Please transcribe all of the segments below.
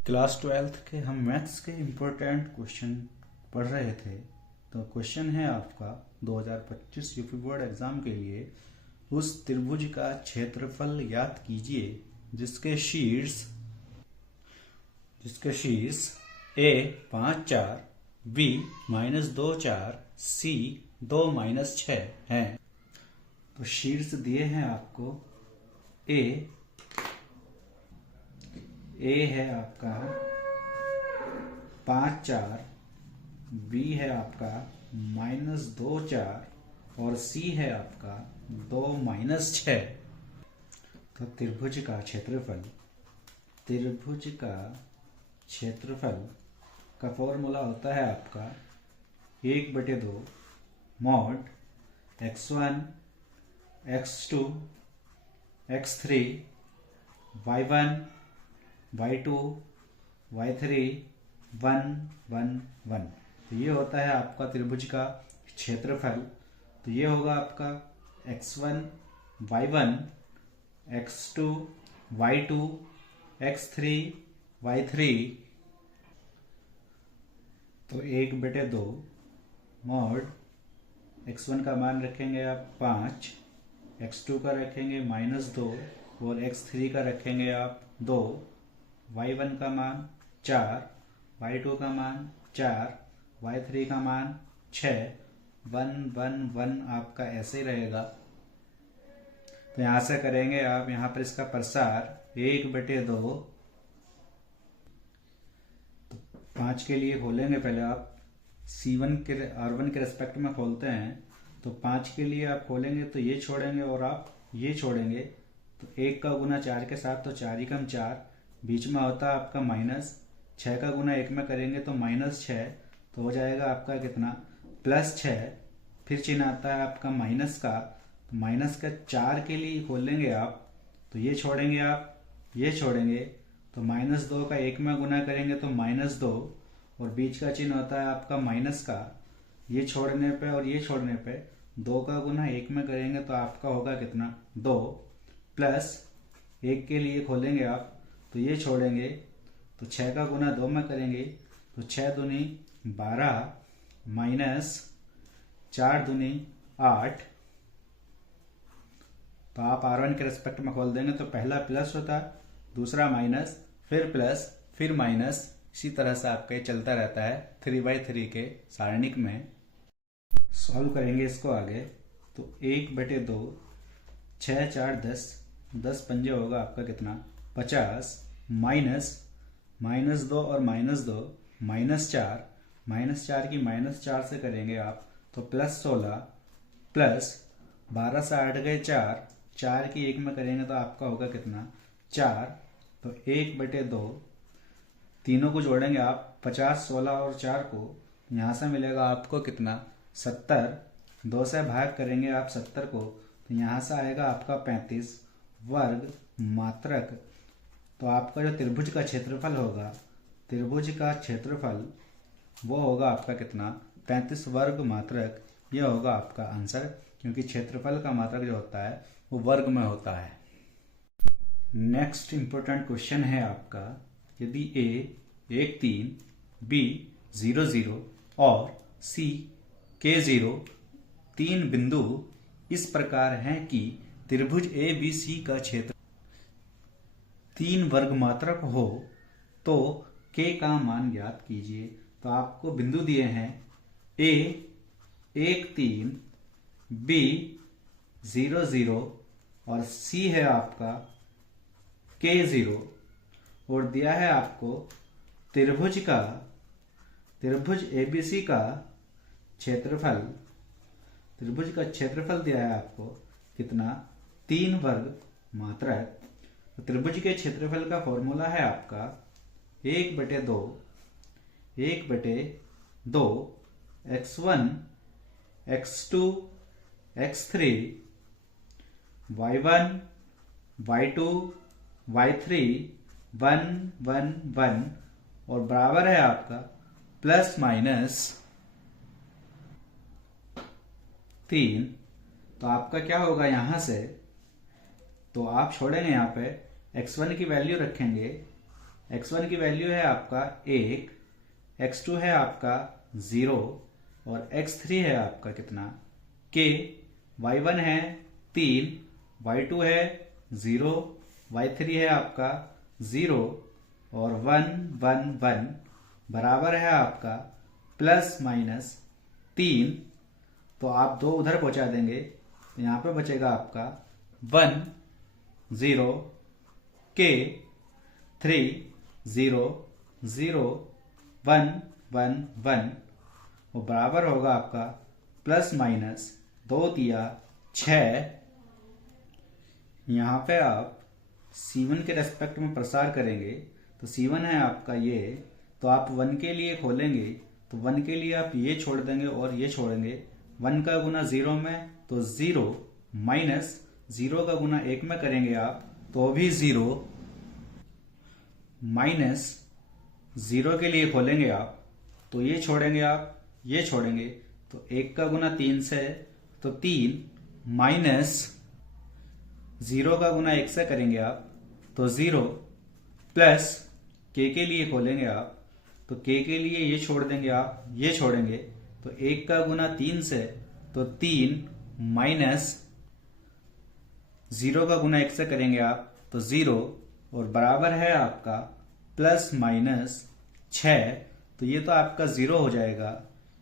Class 12th के हम maths के इम्पोर्टेंट क्वेश्चन पढ़ रहे थे। तो क्वेश्चन है आपका 2025 यूपी बोर्ड एग्जाम के लिए, उस त्रिभुज का क्षेत्रफल ज्ञात कीजिए जिसके शीर्ष ए 5 4, बी -2 4, सी 2 6 हैं। तो शीर्ष दिए हैं आपको। ए है आपका 5 4, बी है आपका -2 4 और सी है आपका 2 6। तो त्रिभुज का का फॉर्मूला होता है आपका 1/2 mod x1 x2 x3 y1 y2 y3 1 1 1। तो ये होता है आपका त्रिभुज का क्षेत्रफल। तो ये होगा आपका x1 y1 x2 y2 x3 y3। तो 1/2 मॉड x1 का मान रखेंगे आप 5, x2 का रखेंगे -2 और x3 का रखेंगे आप 2, y1 का मान 4, y2 का मान 4, y3 का मान 6, 1 1 1 आपका ऐसे ही रहेगा। तो यहां से करेंगे आप, यहां पर इसका प्रसार 1/2। 5 के लिए खोलेंगे, पहले आप C1 के R1 के रेस्पेक्ट में खोलते हैं। तो 5 के लिए आप खोलेंगे तो ये छोड़ेंगे और आप ये छोड़ेंगे। तो 1 का गुना 4 के साथ, तो 4 × 4, बीच में होता है आपका माइनस। 6 का गुना 1 में करेंगे तो -6, तो हो जाएगा आपका कितना +6। फिर चिन्ह आता है आपका माइनस का। तो माइनस का 4 के लिए खोलेंगे आप, तो ये छोड़ेंगे आप, ये छोड़ेंगे। तो -2 का 1 में गुना करेंगे तो -2 और बीच का चिन्ह होता है आपका माइनस का। ये छोड़ने पे और ये छोड़ने पे 2 का गुना 1 में करेंगे तो आपका होगा कितना 2, प्लस 1 के लिए खोलेंगे आप, तो ये छोड़ेंगे। तो 6 का गुना 2 में करेंगे तो 6 दूनी 12 माइनस 4 दूनी 8। तो आप R1 के रेस्पेक्ट में खोल देंगे तो पहला प्लस होता, दूसरा माइनस, फिर प्लस, फिर माइनस। इसी तरह से आपका ये चलता रहता है 3/3 के सारणिक में। सॉल्व करेंगे इसको आगे। तो 1/2, 6 4 10, 10 पंजे होगा आपका कितना 50, माइनस -2 और -2 -4, -4 की -4 से करेंगे आप तो +16, प्लस 12 से 8 गए 4, 4 की 1 में करेंगे तो आपका होगा कितना 4। तो 1/2, तीनों को जोड़ेंगे आप 50, 16 और 4 को, यहाँ से मिलेगा आपको कितना 70। 2 से भाग करेंगे आप 70 को, तो यहाँ से आएगा आपका 35 वर्ग मात्रक। तो आपका जो त्रिभुज का क्षेत्रफल होगा, त्रिभुज का क्षेत्रफल वो होगा आपका कितना 35 वर्ग मात्रक। यह होगा आपका आंसर, क्योंकि क्षेत्रफल का मात्रक जो होता है वो वर्ग में होता है। नेक्स्ट इंपॉर्टेंट क्वेश्चन है आपका, यदि A 1 3, B 0 0 और C K 0 तीन बिंदु इस प्रकार हैं कि त्रिभुज ABC का क्षेत्र 3 वर्ग मात्रक हो, तो K का मान ज्ञात कीजिए। तो आपको बिंदु दिए हैं A 1 3, B 0 0 और C है आपका K 0, और दिया है आपको त्रिभुज ABC का क्षेत्रफल। त्रिभुज का क्षेत्रफल दिया है आपको कितना 3 वर्ग मात्रक। तो त्रिभुज के क्षेत्रफल का फॉर्मूला है आपका 1/2 x1 x2 x3 y1 y2 y3 1 1 1 और बराबर है आपका +3। तो आपका क्या होगा यहां से, तो आप छोड़ेंगे यहाँ पे x1 की वैल्यू रखेंगे x1 की वैल्यू है आपका 1, x2 है आपका 0 और x3 है आपका कितना k, y1 है 3, y2 है 0, y3 है आपका 0 और 1 1 1 बराबर है आपका प्लस माइनस 3। तो आप 2 उधर पहुंचा देंगे तो यहां पे बचेगा आपका 1 0 k 3 0 0 1 1 1 वो बराबर होगा आपका प्लस माइनस 2 तिया 6। यहाँ पे आप C1 के रेस्पेक्ट में प्रसार करेंगे तो C1 है आपका ये, तो आप 1 के लिए खोलेंगे तो 1 के लिए आप ये छोड़ देंगे और ये छोड़ेंगे। 1 का गुना 0 में तो 0 माइनस 0 का गुना 1 में करेंगे आप तो भी 0 माइनस 0 के लिए खोलेंगे आप तो ये छोड़ेंगे आप ये छोड़ेंगे तो 1 का गुना 3 से तो 3 माइनस 0 का गुना 1 से करेंगे आप तो 0 प्लस के लिए खोलेंगे आप तो के लिए ये छोड़ देंगे आप ये छोड़ेंगे तो 1 का गुना 3 से तो 3 माइनस 0 का गुना 1 से करेंगे आप तो 0 और बराबर है आपका प्लस माइनस 6। तो ये तो आपका 0 हो जाएगा,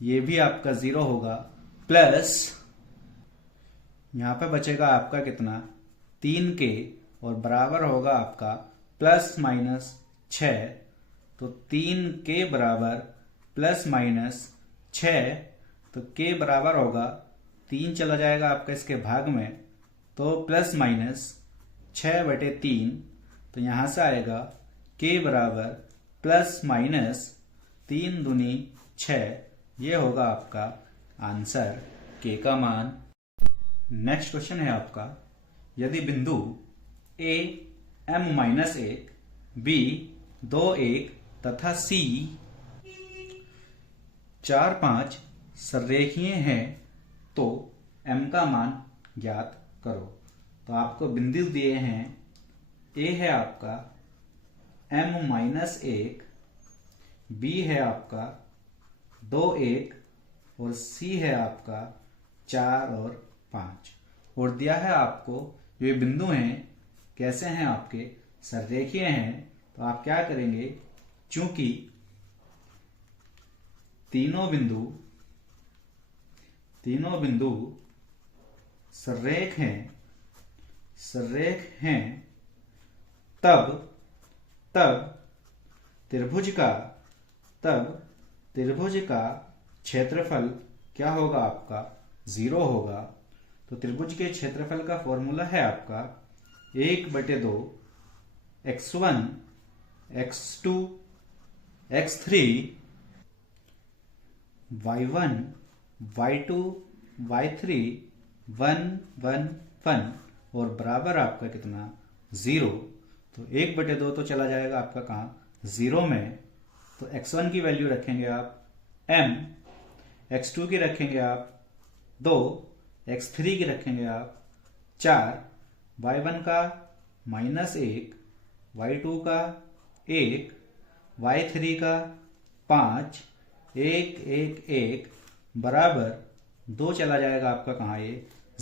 ये भी आपका 0 होगा, प्लस यहां पे बचेगा आपका कितना 3k और बराबर होगा आपका प्लस माइनस 6। तो 3k बराबर प्लस माइनस 6 तो k बराबर होगा 3 चला जाएगा आपका इसके भाग में तो प्लस माइनस 6/3। तो यहां से आएगा k बराबर प्लस माइनस 3 दूनी 6। ये होगा आपका आंसर k का मान। नेक्स्ट क्वेश्चन है आपका, यदि बिंदु a m-1, b 2 1 तथा c 4 5 संरेखीय हैं तो m का मान ज्ञात करो। तो आपको बिंदु दिए हैं, a है आपका m-1, b है आपका 2 1 और c है आपका 4 और 5 और दिया है आपको ये बिंदु हैं कैसे हैं आपके संरेखीय हैं। तो आप क्या करेंगे, चूंकि तीनों बिंदु संरेख हैं तब त्रिभुज का क्षेत्रफल क्या होगा आपका 0 होगा। तो त्रिभुज के क्षेत्रफल का फॉर्मूला है आपका 1/2 x1 x2 x3 y1 y2 y3 1 1 1 और बराबर आपका कितना 0। तो 1/2 तो चला जाएगा आपका कहाँ 0 में। तो x1 की वैल्यू रखेंगे आप m, x2 की रखेंगे आप 2, x3 की रखेंगे आप 4, y1 का -1, y2 का 1, y3 का 5, 1 1 1 बराबर 2 चला जाएगा आपका कहाँ ये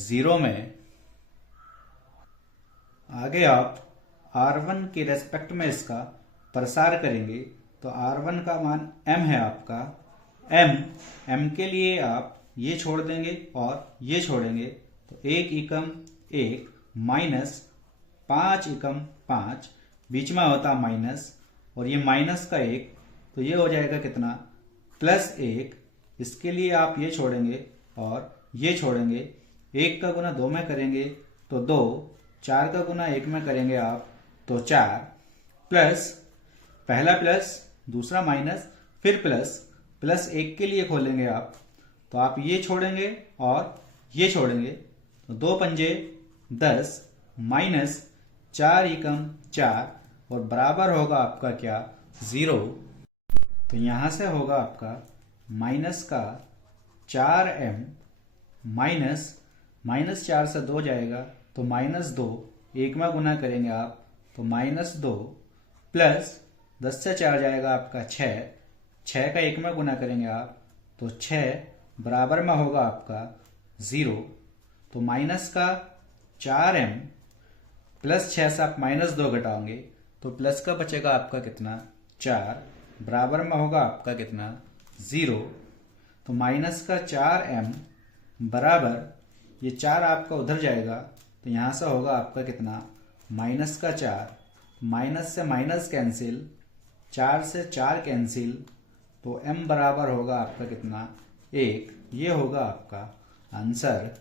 0 में। आगे आप R1 के रेस्पेक्ट में इसका प्रसार करेंगे तो R1 का मान m है आपका m के लिए आप ये छोड़ देंगे और ये छोड़ेंगे तो 1 एकम 1 माइनस 5 एकम 5 बीच में होता माइनस और ये माइनस का 1 तो ये हो जाएगा कितना +1। इसके लिए आप ये छोड़ेंगे और ये छोड़ेंगे 1 का गुना 2 में करेंगे तो 2, 4 का गुना 1 में करेंगे आप तो 4 प्लस पहला प्लस दूसरा माइनस फिर प्लस 1 के लिए खोलेंगे आप तो आप ये छोड़ेंगे और ये छोड़ेंगे तो 2 पंजे 10 माइनस 4 एकम 4 और बराबर होगा आपका क्या 0। तो यहां से होगा आपका माइनस का 4m माइनस 4 से 2 जाएगा तो -2 1 में गुना करेंगे आप तो -2 प्लस 10 से 4 जाएगा आपका 6, 6 का 1 में गुना करेंगे आप तो 6 बराबर में होगा आपका 0। तो माइनस का 4m प्लस 6 से आप -2 घटाओगे तो प्लस का बचेगा आपका कितना 4, बराबर में होगा आपका कितना 0। तो माइनस का 4m बराबर ये 4 आपका उधर जाएगा तो यहाँ से होगा आपका कितना माइनस का 4, माइनस से माइनस कैंसिल, 4 से 4 कैंसिल, तो m बराबर होगा आपका कितना 1। ये होगा आपका आंसर।